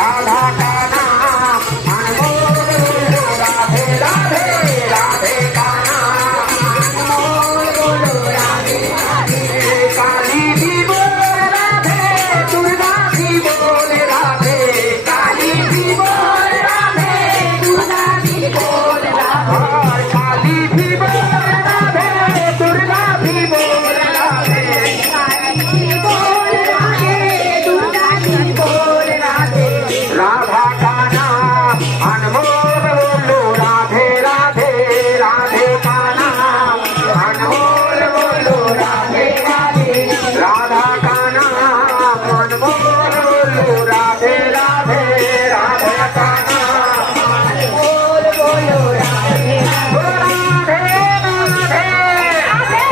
राधा का नाम अनमोल बोलो राधे राधे राधे का नाम अनमोल बोलो राधे राधे काली भी बोल राधे दुर्गा भी बोल राधे काली भी बोल राधे दुर्गा भी बोल राधे काली भी बोल राधे दुर्गा भी बोल राधे काली भी बोल राधे दुर्गा भी बोल राधे राधा का नाम अनमोल बोलो राधे राधे राधे का नाम अनमोल बोलो राधे राधे राधा का नाम अनमोल बोलो राधे राधे राधा का नाम अनमोल बोलो राधे राधे राधे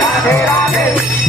राधे राधे